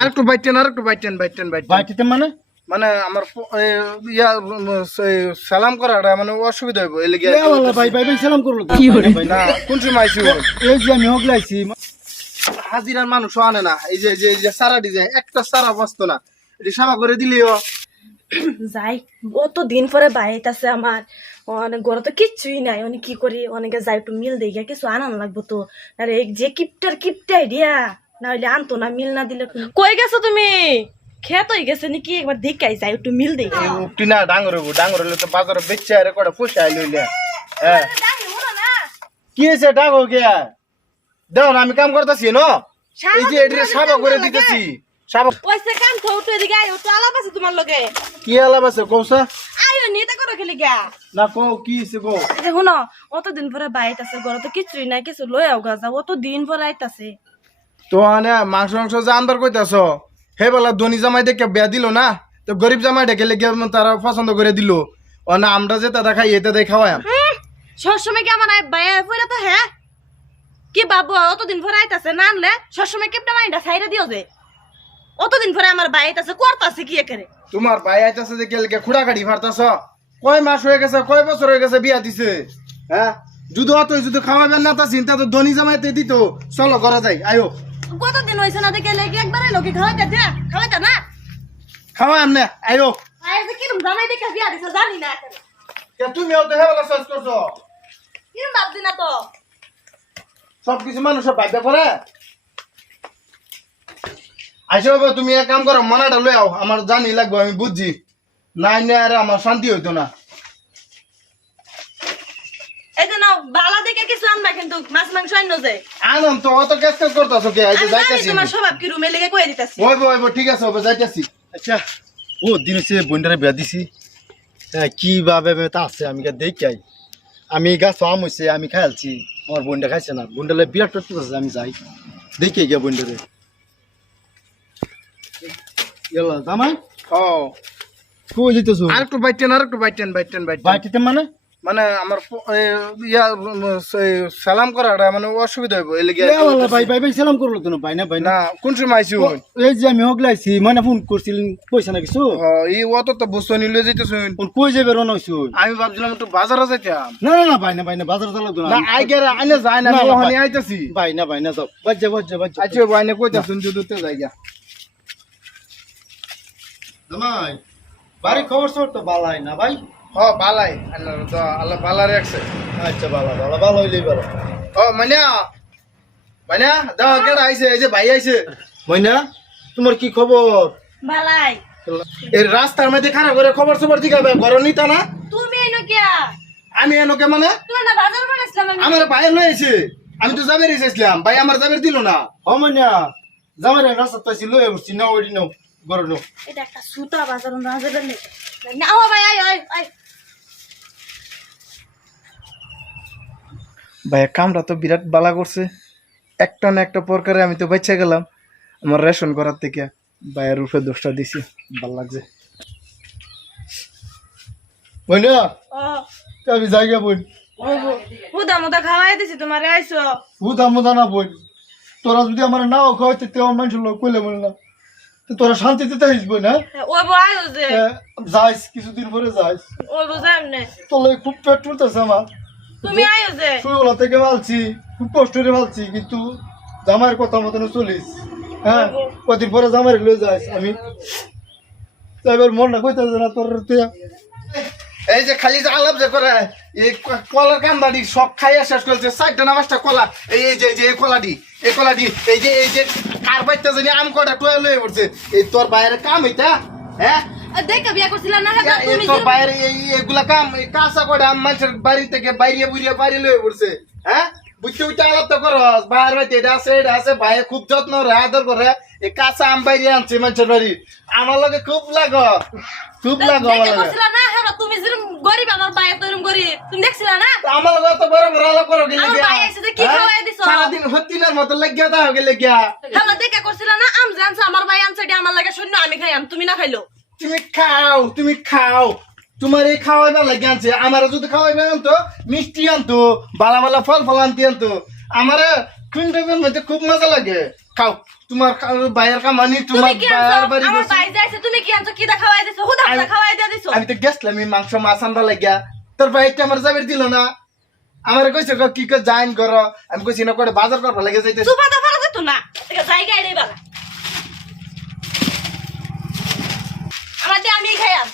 আর একটু বাইটেন আর একটু বাইটেন বাইটেন। বাইটেন মানে? মানে আমার ইয়া সালাম করাটা মানে অসুবিধা হইব এই লেগে ভাই ভাই ভাই সালাম করল। ভাই, না কোন সময় আইছি এই যে আমি হগলাইছি হাজিরার মানুষ আনে না। এই যে যে যে সারা ডিজাইন একটা সারা বসতো না। এটি সাবা করে দিলিও। যাই অত দিন পরে বাইতাছে আমার। অনেক ঘরে তো কিচ্ছুই নাই অনেক কি করি? অনেকে যাই একটু মিল দেই গিয়া কিছু আনান লাগবো তো। আরে যে কিপটার কিপটাই দিয়া না হইলে আনতো না মিল না দিলে কই গেছো তুমি? খেত হয়ে গেছে নাকি? একবার দেখাই যাই একটু মিল দেই। উঠটি না ডাঙর হইব ডাঙর হইলে তো বাজারে বেচে আরে কটা পয়সা আইলো ইলে হ্যাঁ কি হয়েছে ডাঙর গিয়া দাও আমি কাম করতেছি ন? এই যে এটি সাবা করে দিতেছি সাবা ওইসে কাম তো উঠে দিকে আইও তো আলাপ আছে তোমার লগে। কি আলাপ আছে কৌসা আইও নি তা করো খেলি গা না কো কি হয়েছে গো আরে শুনো অতদিন পরে বাইতাছে ঘরে তো কিছুই নাই কিছু লই আও গা যাও অত দিন পরে আইতাছে। তো আনে মাংস মাংস যে আনবার কইতাছ হে বলা ধনী জামাই দেখে বিয়া দিল না? তো গরিব জামাই ডেকে লেগে তারা পছন্দ করে দিল। ও না আমরা যে তাদা খাই এতে দেখ খাওয়াই সবসময় কি আমার বাইরে পড়ে তো হ্যাঁ কি বাবু অতদিন পরে আইতাছে না আনলে? সবসময় কেপটা মাইন্ডা সাইরা দিও যে? অতদিন পরে আমার বাই আইতাছে করতাছে কি একেরে? তোমার ভাই আইতাছে যে কে লেগে খুঁড়া কাটি ফারতাছ কয় মাস হয়ে গেছে কয় বছর হয়ে গেছে বিয়া দিছে? হ্যাঁ? যদি অত যদি খাওয়াবেন না তা চিন্তা তো ধনী জামাইতে দিত। চলো করা যাই আয়ো। কতদিন হয়েছে না দেখে লেগে একবারে লোকে খাওয়াইতে দে খাওয়াইতে না? খাওয়াই আমনে আয়ো আয় যে কিরম জামাই দেখে বিয়া দিছে জানি না কে তুমিও তো হেবলা সার্চ করছ? কিরম ভাবছি না তো? সব কিছু মানুষের ভাবতে পারে আইসো বাবা তুমি এক কাম করো মনাটা লই আও আমার জানি লাগবে আমি বুঝছি। নাই না আরে আমার শান্তি হইতো না এই যে নাও বালা দেখে কিছু আনবা কিন্তু মাছ মাংস আইন যে। আনন্দ তো অত কেস কেস করতেছো কে? এই আমি জানি যাইতাছি তোমার স্বভাব কি রুমে লেগে কয়ে দিতাছি। ওই বই ঠিক আছে যাইতাছি। আচ্ছা। ও দিন হচ্ছে বন্ডারে বিয়া দিছি। কীভাবে তা আছে আমি কা দেখাই আমি গাছ আম হয়েছে আমি খাইছি আমার বন্ডা খাইছে না। বন্ডালে বিরাট আছে আমি যাই। দেখে গিয়া বন্ডারে জামাই? ও। কই যেতেছো আর একটু বাইটেন আর একটু বাইটেন বাইটেন। বাইটেন বাইটিতে মানে? মানে আমার ইয়া সালাম করাটা মানে অসুবিধা হইব এই লেগে ভাই ভাই ভাই সালাম করল তো ভাই না ভাই না? না কোন সময় আইছি এই যে আমি হগলাইছি মানে ফোন করছিলেন পয়সা না কিছু এই অত তো বুঝতে নিলে যেতেছুন ফোন কই যাবে রওনা হইছো আমি ভাবছিলাম একটু বাজারে যাইতাম। না না না ভাই না ভাই না বাজার চালাক না না আই গেলে আইনে যায় না না, না, ওখানে ভাই। আইতাছি। ভাই না ভাই না যাও। বাজ্জা বাজ্জা বাজ্জা আচ্ছা বাইনে কইতাছুন যদি তে যাইগা জামাই বাড়ি খবর সর তো বালাই না ভাই? হ বালাই। আল্লাহ তো আল্লাহ বালা রাখছে আচ্ছা বালা বালা ভালো হইলেই ভালো ও মানিয়া মানিয়া দাও কেডা আইছে? এই যে ভাই আইছে। মইনা তোমার কি খবর? বালাই। এই রাস্তার মধ্যে খারাপ করে খবর সবর দিকে ঘর নিতা না। তুমি এনো কিয়া আমি এনকে মানে? তোমার না বাজার বানাইছিলাম আমি আমার ভাই লয়েছে আমি তো যাবের এসেছিলাম ভাই আমার যাবের দিল না। হ মইনা। জামাই রাস্তা তো না নাও। গরো নাও এটা একটা সুতা বাজার না ও ভাই আয় আয় আয়। ভাই কামটা তো বিরাট বালা করছে। একটা না একটা প্রকারে আমি তো বেঁচে গেলাম। আমার রেশন করার থেকে ভাইয়ের রূপে দোষটা দিছি। ভালো লাগছে। আমি জায়গা বই হুদা মুদা খাওয়াই দিছি তোমারে আইছো বুধা মুদা না বই তোরা যদি আমার নাও খাওয়াইতে তেমন মানুষের লোক কইলে মনে না। তোরা শান্তিতে থাকিস বই না? ওই বই যে। যাইস কিছুদিন পরে যাইস। ওই বুঝাম নে তোলে খুব পেট টুলতেছে আমার। তুমি আইও যে। থেকে ভালছি খুব কষ্ট করে ভালছি কিন্তু জামাইয়ের কথা মতন চলিস। হ্যাঁ কদিন পরে জামাইয়ের লয়ে যাইস আমি এবার মন না কইতেছে না তোর এই যে খালি যে আলাপ যে করে এই কলার কান্দাডি সব খাইয়া শেষ করেছে চারটা না পাঁচটা কলা। এই এই যে এই যে এই কলাডি এই কলাডি এই যে এই যে কার বাইতে জানি আম কটা টুয়ে লয়ে পড়ছে। এই তোর বাইরে কাম এটা হ্যাঁ? দেখে বিয়া করছিলাম না তুমি তোর বাইরে এই এগুলা কাম এই কাঁচা কটা আম মানুষের বাড়ি থেকে বাইরে বুড়িয়ে বাড়ি লয়ে পড়ছে হ্যাঁ? বুঝতে বুঝতে আলাপ তো করস বাইরে বাইতে এটা আছে এটা আছে ভাই খুব যত্ন রে আদর করে। এই কাঁচা আম বাইরে আনছে মানুষের বাড়ি। আমার লগে খুব লাগ। খুব লাগ আমার লগে। না? হ্যাঁ তুমি যেরকম গরিব আমার ভাই তো এরকম গরিব। তুমি দেখছিলা না? আমার লগে তো বড় বড় আলাপ করো গেলে আমার ভাই এসে কি খাওয়াই দিছো? সারাদিন হত্তিনের মতো লাগিয়া তা গেলে গিয়া হ্যাঁ দেখে করছিলাম না? আম যে আনছে আমার ভাই আনছে এটা আমার লাগে শূন্য আমি খাইয়াম তুমি না খাইলো? তুমি খাও তুমি খাও। তোমার এই খাওয়াইবার লাগে আনছে। আমার যদি খাওয়াইবে আনতো মিষ্টি আনতো বালা বালা ফল ফল আনতে আনতো আমার মধ্যে খুব মজা লাগে। খাও। তোমার কা- ভাইয়ের কামানি তুমি তোমার কি বাড়ি আমার গেছি। যাইছে তুমি কি আনছো? কিটা খাওয়াই দিছো? হুদা হুদা খাওয়াই দিয়া দিছো? আমি তো গেছলাম আমি মাংস মাছ আনবা লাগিয়া। তোর ভাই একটা আমার যাবে দিল না। আমার কইছে ক কি করে জাইন কর। আমি কইছি না করে বাজার করবা লাগে যাইতে সুপা দা ফারা যেত না। ঠিক আছে জায়গা এড়াই বালা। আমার দিয়ে আমি খাই আম